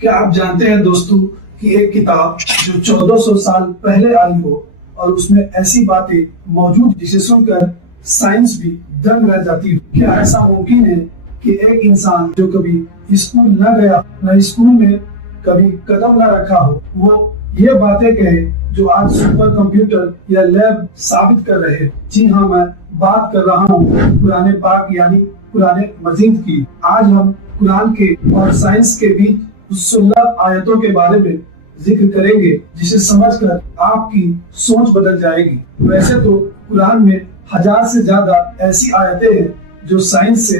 کیا آپ جانتے ہیں دوستو کہ ایک کتاب جو 1400 سال پہلے آئی ہو اور اس میں ایسی باتیں موجود جسے سن کر سائنس بھی دنگ رہ جاتی ہو؟ کیا ایسا ممکن ہے کہ ایک انسان جو کبھی اسکول نہ گیا، نہ اسکول میں کبھی قدم نہ رکھا ہو، وہ یہ باتیں کہے جو آج سپر کمپیوٹر یا لیب ثابت کر رہے ہیں؟ جی ہاں، میں بات کر رہا ہوں قرآن پاک یعنی قرآن مجید کی۔ آج ہم قرآن کے اور سائنس کے بیچ 16 آیتوں کے بارے میں ذکر کریں گے جسے سمجھ کر آپ کی سوچ بدل جائے گی۔ ویسے تو قرآن میں 1000 سے زیادہ ایسی آیتیں ہیں جو سائنس سے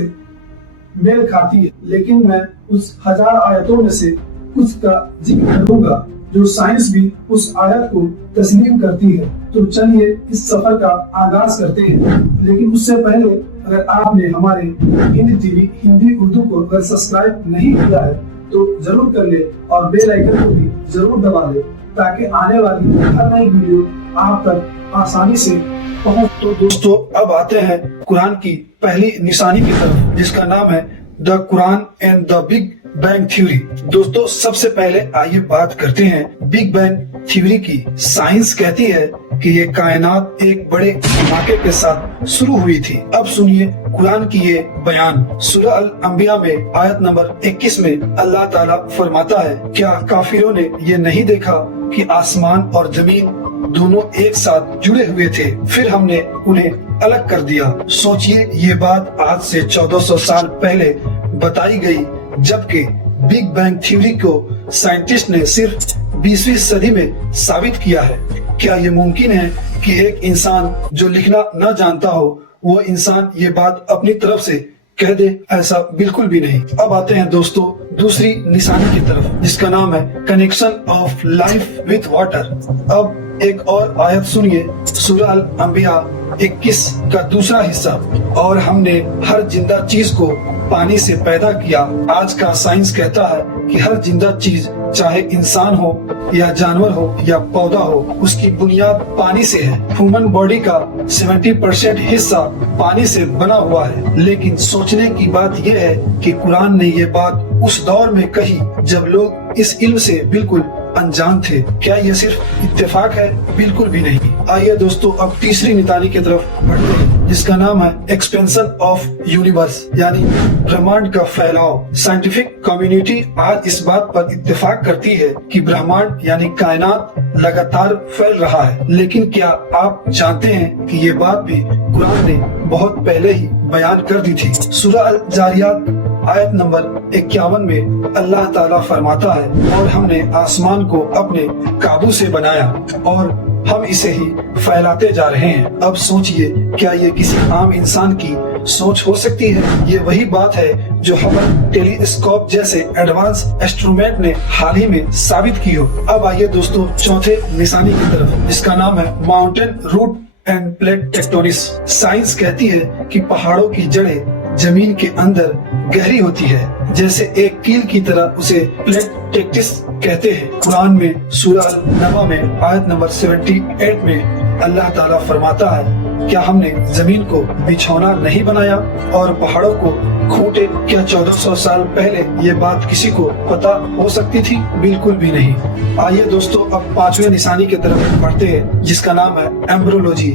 میل کھاتی ہے، لیکن میں اس 1000 آیتوں میں سے کچھ کا ذکر کروں گا جو سائنس بھی اس آیت کو تسلیم کرتی ہے۔ تو چلیے اس سفر کا آغاز کرتے ہیں، لیکن اس سے پہلے اگر آپ نے ہمارے ہند ٹی وی ہندی اردو کو اگر سبسکرائب نہیں کیا ہے تو ضرور کر لے اور بیل آئیکن کو بھی ضرور دبا لے تاکہ آنے والی ہر نئی ویڈیو آپ تک آسانی سے پہنچ۔ تو دوستو اب آتے ہیں قرآن کی پہلی نشانی کی طرف جس کا نام ہے the Quran and the big bang theory. دوستو سب سے پہلے آئیے بات کرتے ہیں بگ بینگ تھیوری کی۔ سائنس کہتی ہے کہ یہ کائنات ایک بڑے دھماکے کے ساتھ شروع ہوئی تھی۔ اب سنیے قرآن کی یہ بیان۔ سورہ الانبیاء میں آیت نمبر 21 میں اللہ تعالیٰ فرماتا ہے، کیا کافروں نے یہ نہیں دیکھا کہ آسمان اور زمین دونوں ایک ساتھ جڑے ہوئے تھے، پھر ہم نے انہیں الگ کر دیا۔ سوچئے یہ بات آج سے 1400 سال پہلے بتائی گئی، جبکہ بگ بینگ تھیوری کو سائنٹسٹ نے صرف 20ویں صدی میں ثابت کیا ہے۔ کیا یہ ممکن ہے کہ ایک انسان جو لکھنا نہ جانتا ہو وہ انسان یہ بات اپنی طرف سے کہہ دے؟ ایسا بالکل بھی نہیں۔ اب آتے ہیں دوستو دوسری نشانی کی طرف جس کا نام ہے connection of life with water. اب ایک اور آیت سنیے، سورہ الانبیاء 21 کا دوسرا حصہ۔ اور ہم نے ہر زندہ چیز کو پانی سے پیدا کیا۔ آج کا سائنس کہتا ہے کہ ہر زندہ چیز چاہے انسان ہو یا جانور ہو یا پودا ہو، اس کی بنیاد پانی سے ہے۔ ہیومن باڈی کا 70% حصہ پانی سے بنا ہوا ہے، لیکن سوچنے کی بات یہ ہے کہ قرآن نے یہ بات اس دور میں کہی جب لوگ اس علم سے بالکل انجان تھے۔ کیا یہ صرف اتفاق ہے؟ بالکل بھی نہیں۔ آئیے دوستو اب تیسری نشانی کی طرف بڑھتے ہیں جس کا نام ہے ایکسپینشن آف یونیورس یعنی برہمانڈ کا پھیلاؤ۔ سائنٹیفک کمیونٹی آج اس بات پر اتفاق کرتی ہے کہ برہمانڈ یعنی کائنات لگاتار پھیل رہا ہے، لیکن کیا آپ جانتے ہیں کہ یہ بات بھی قرآن نے بہت پہلے ہی بیان کر دی تھی؟ سورہ الجاریات آیت نمبر 51 میں اللہ تعالیٰ فرماتا ہے، اور ہم نے آسمان کو اپنے قابو سے بنایا اور ہم اسے ہی پھیلاتے جا رہے ہیں۔ اب سوچئے کیا یہ کسی عام انسان کی سوچ ہو سکتی ہے؟ یہ وہی بات ہے جو ہبل ٹیلی اسکوپ جیسے ایڈوانس انسٹرومنٹ نے حال ہی میں ثابت کی ہو۔ اب آئیے دوستو چوتھے نشانی کی طرف جس کا نام ہے mountain root and plate tectonics. Science کہتی ہے کہ پہاڑوں کی جڑیں زمین کے اندر گہری ہوتی ہے، جیسے ایک کیل کی طرح اسے پلیٹ ٹیکٹس کہتے ہیں۔ قرآن میں سورہ النبا میں آیت نمبر 78 میں اللہ تعالیٰ فرماتا ہے، کیا ہم نے زمین کو بچھونا نہیں بنایا اور پہاڑوں کو کھوٹے؟ کیا 1400 سال پہلے یہ بات کسی کو پتا ہو سکتی تھی؟ بالکل بھی نہیں۔ آئیے دوستو اب پانچویں نشانی کی طرف بڑھتے ہیں جس کا نام ہے ایمبریولوجی۔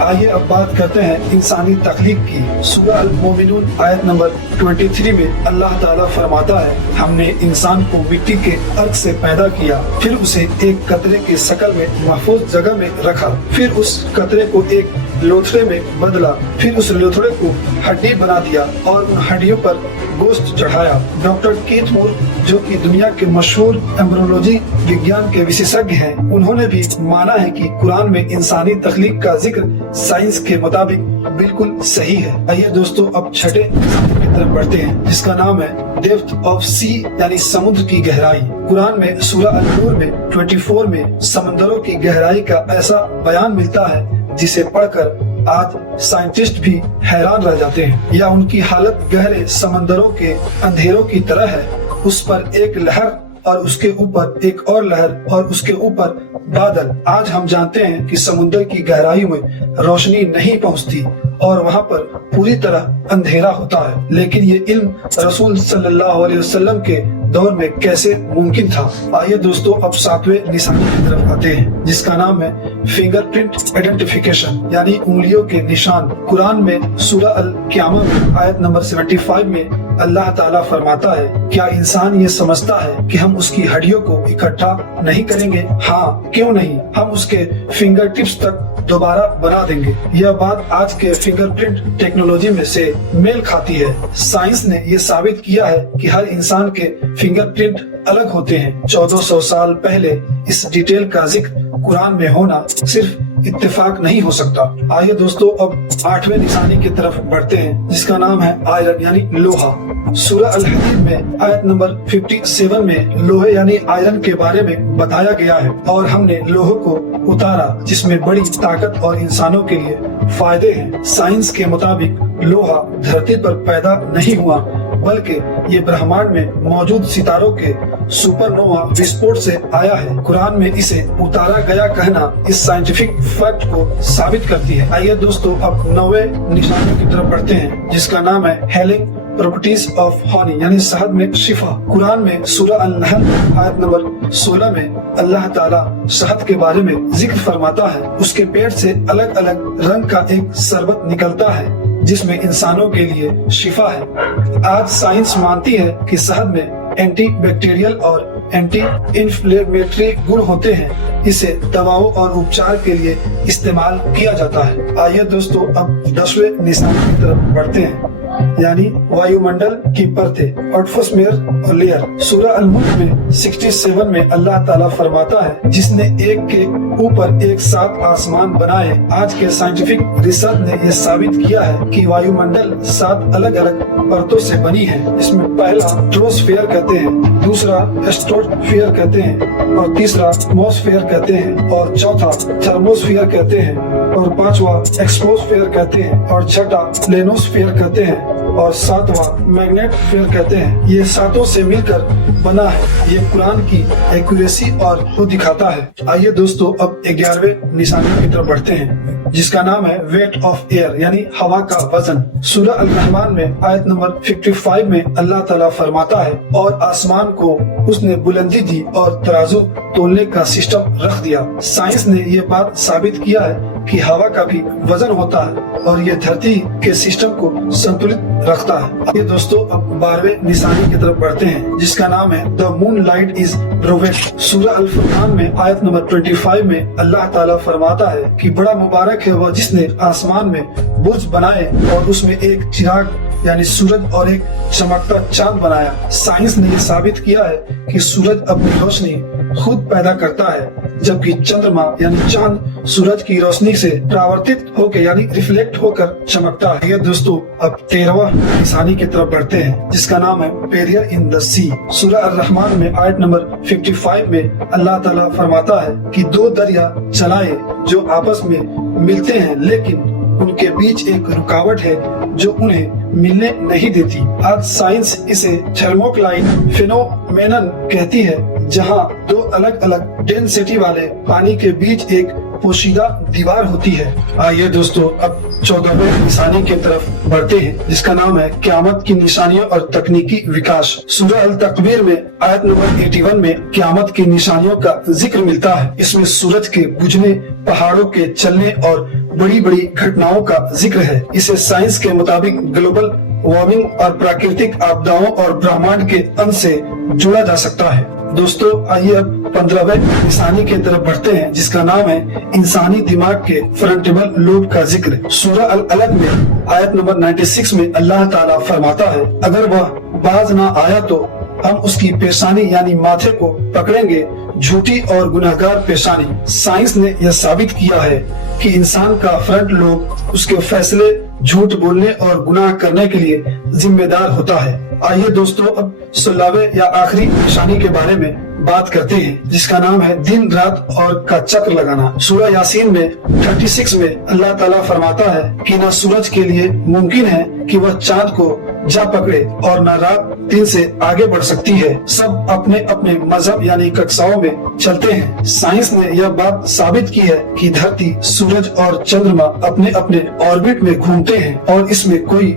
آئیے اب بات کرتے ہیں انسانی تخلیق کی۔ سورہ المومنون آیت نمبر 23 میں اللہ تعالیٰ فرماتا ہے، ہم نے انسان کو مٹی کے عرق سے پیدا کیا، پھر اسے ایک قطرے کی شکل میں محفوظ جگہ میں رکھا، پھر اس قطرے کو ایک لوتھڑے میں بدلا، پھر اس لوتھڑے کو ہڈی بنا دیا اور ان ہڈیوں پر گوشت چڑھایا۔ ڈاکٹر کیتھ مور جو کہ دنیا کے مشہور ایمبریولوجی وگیان کے وشیشج ہیں، انہوں نے بھی مانا ہے کہ قرآن میں انسانی تخلیق کا ذکر سائنس کے مطابق بالکل صحیح ہے۔ آئیے دوستو اب چھٹے کی طرف بڑھتے ہیں جس کا نام ہے ڈیپتھ آف سی یعنی سمندر کی گہرائی۔ قرآن میں سورہ النور میں 24 میں سمندروں کی گہرائی کا ایسا بیان ملتا ہے جسے پڑھ کر آج سائنٹسٹ بھی حیران رہ جاتے ہیں۔ یا ان کی حالت گہرے سمندروں کے اندھیروں کی طرح ہے، اس پر ایک لہر اور اس کے اوپر ایک اور لہر اور اس کے اوپر بادل۔ آج ہم جانتے ہیں کہ سمندر کی گہرائی میں روشنی نہیں پہنچتی اور وہاں پر پوری طرح اندھیرا ہوتا ہے، لیکن یہ علم رسول صلی اللہ علیہ وسلم کے دور میں کیسے ممکن تھا؟ آئیے دوستو اب 7ویں نشانی کی طرف آتے ہیں جس کا نام ہے فنگر پرنٹ آئیڈینٹیفیکیشن یعنی انگلیوں کے نشان۔ قرآن میں سورہ القیامہ میں آیت نمبر 75 میں اللہ تعالیٰ فرماتا ہے، کیا انسان یہ سمجھتا ہے کہ ہم اس کی ہڈیوں کو اکٹھا نہیں کریں گے؟ ہاں، کیوں نہیں، ہم اس کے فنگر ٹپس تک دوبارہ بنا دیں گے۔ یہ بات آج کے فنگر پرنٹ ٹیکنالوجی میں سے میل کھاتی ہے۔ سائنس نے یہ ثابت کیا ہے کہ ہر انسان کے فنگر پرنٹ الگ ہوتے ہیں۔ 1400 سال پہلے اس ڈیٹیل کا ذکر قرآن میں ہونا صرف اتفاق نہیں ہو سکتا۔ آئیے دوستو اب 8ویں نشانی کی طرف بڑھتے ہیں جس کا نام ہے آئرن یعنی لوہا۔ سورہ الحدید میں آیت نمبر 57 میں لوہے یعنی آئرن کے بارے میں بتایا گیا ہے، اور ہم نے لوہے کو اتارا جس میں بڑی طاقت اور انسانوں کے لیے فائدے ہیں۔ سائنس کے مطابق لوہا دھرتی پر پیدا نہیں ہوا بلکہ یہ برہمانڈ میں موجود ستاروں کے سپر نووا وسفوٹ سے آیا ہے۔ قرآن میں اسے اتارا گیا کہنا اس سائنٹیفک فیکٹ کو ثابت کرتی ہے۔ آئیے دوستو اب 9ویں نشانی کی طرف بڑھتے ہیں جس کا نام ہے ہیلنگ پراپرٹیز آف ہانی یعنی شہد میں شفا۔ قرآن میں سورہ النحل آیت نمبر 16 میں اللہ تعالیٰ شہد کے بارے میں ذکر فرماتا ہے، اس کے پیٹ سے الگ الگ رنگ کا ایک شربت نکلتا ہے جس میں انسانوں کے لیے شفا ہے۔ آج سائنس مانتی ہے کہ شہد میں اینٹی بیکٹیریل اور اینٹی انفلیمیٹری گن ہوتے ہیں، اسے دواؤں اور اپچار کے لیے استعمال کیا جاتا ہے۔ آئیے دوستو اب 10ویں نشانی کی طرف بڑھتے ہیں یعنی وایو منڈل کی پرتیں ایٹماسفیئر اور لیئر۔ سورہ الملک میں 67 میں اللہ تعالیٰ فرماتا ہے، جس نے ایک کے اوپر ایک 7 آسمان بنائے۔ آج کے سائنٹیفک ریسرچ نے یہ ثابت کیا ہے کہ وایو منڈل 7 الگ الگ پرتوں سے بنی ہے۔ اس میں پہلا ٹروسفیئر کہتے ہیں، دوسرا اسٹراتوسفیئر کہتے ہیں، اور تیسرا ایٹماسفیئر کہتے ہیں، اور چوتھا تھرموسفیئر کہتے ہیں، اور پانچواں ایکسپوسفیئر کہتے ہیں، اور چھٹا لینوسفیئر کہتے ہیں، اور 7واں میگنیٹ فیئر کہتے ہیں۔ یہ 7 سے مل کر بنا ہے۔ یہ قرآن کی ایکوریسی اور وہ دکھاتا ہے۔ آئیے دوستو اب 11ویں نشانی کی طرف بڑھتے ہیں جس کا نام ہے ویٹ آف ایئر یعنی ہوا کا وزن۔ سورہ الرحمن میں آیت نمبر 55 میں اللہ تعالیٰ فرماتا ہے، اور آسمان کو اس نے بلندی دی اور ترازو تولنے کا سسٹم رکھ دیا۔ سائنس نے یہ بات ثابت کیا ہے کہ ہوا کا بھی وزن ہوتا ہے اور یہ دھرتی کے سسٹم کو سنتولت رکھتا ہے۔ یہ دوستو اب 12ویں نشانی کی طرف بڑھتے ہیں جس کا نام ہے The moonlight is brilliant۔ سورہ الفرقان میں آیت نمبر 25 میں اللہ تعالیٰ فرماتا ہے کہ بڑا مبارک ہے وہ جس نے آسمان میں برج بنائے اور اس میں ایک چراغ یعنی سورج اور ایک چمکتا چاند بنایا۔ سائنس نے یہ ثابت کیا ہے کہ سورج اپنی روشنی خود پیدا کرتا ہے جبکہ چندرما یعنی چاند سورج کی روشنی سے پراورتت ہو کے یعنی ریفلیکٹ ہو کر چمکتا ہے۔ یہ دوستو اب 13واں نشانی کی طرف بڑھتے ہیں جس کا نام ہے پیریئر ان دا سی۔ سورہ الرحمن میں آیت نمبر 55 میں اللہ تعالیٰ فرماتا ہے کہ 2 دریا چلائے جو آپس میں ملتے ہیں لیکن ان کے بیچ ایک رکاوٹ ہے جو انہیں ملنے نہیں دیتی۔ آج سائنس اسے تھرموکلائن فینومینن کہتی ہے، جہاں 2 الگ الگ ڈینسٹی والے پانی کے بیچ ایک پوشیدہ دیوار ہوتی ہے۔ آئیے دوستو اب 14ویں نشانی کی طرف بڑھتے ہیں جس کا نام ہے قیامت کی نشانیوں اور تکنیکی وکاس۔ سورہ التکویر میں آیت نمبر 81 میں قیامت کی نشانیوں کا ذکر ملتا ہے۔ اس میں سورج کے بجھنے، پہاڑوں کے چلنے اور بڑی بڑی گھٹناؤں کا ذکر ہے۔ اسے سائنس کے مطابق گلوبل وارمنگ اور پراکرتک آپداؤں اور برہمانڈ کے ان سے جڑا جا سکتا ہے۔ دوستو آئیے اب 15ویں نشانی کی طرف بڑھتے ہیں جس کا نام ہے انسانی دماغ کے فرنٹیبل لوب کا ذکر۔ سورہ العلق میں آیت نمبر 96 میں اللہ تعالیٰ فرماتا ہے، اگر وہ باز نہ آیا تو ہم اس کی پیشانی یعنی ماتھے کو پکڑیں گے، جھوٹی اور گناہگار پیشانی۔ سائنس نے یہ ثابت کیا ہے کہ انسان کا فرنٹ لوب اس کے فیصلے جھوٹ بولنے اور گناہ کرنے کے لیے ذمہ دار ہوتا ہے۔ آئیے دوستو اب 16ویں یا آخری نشانی کے بارے میں بات کرتے ہیں جس کا نام ہے دن رات اور کا چکر لگانا۔ سورہ یاسین میں 36 میں اللہ تعالیٰ فرماتا ہے کہ نہ سورج کے لیے ممکن ہے کہ وہ چاند کو جا پکڑے اور نہ رات دن سے آگے بڑھ سکتی ہے، سب اپنے اپنے مذہب یعنی ککساؤں میں چلتے ہیں۔ سائنس نے یہ بات ثابت کی ہے کہ دھرتی، سورج اور چندرما اپنے اپنے آربٹ میں گھومتے ہیں اور اس میں کوئی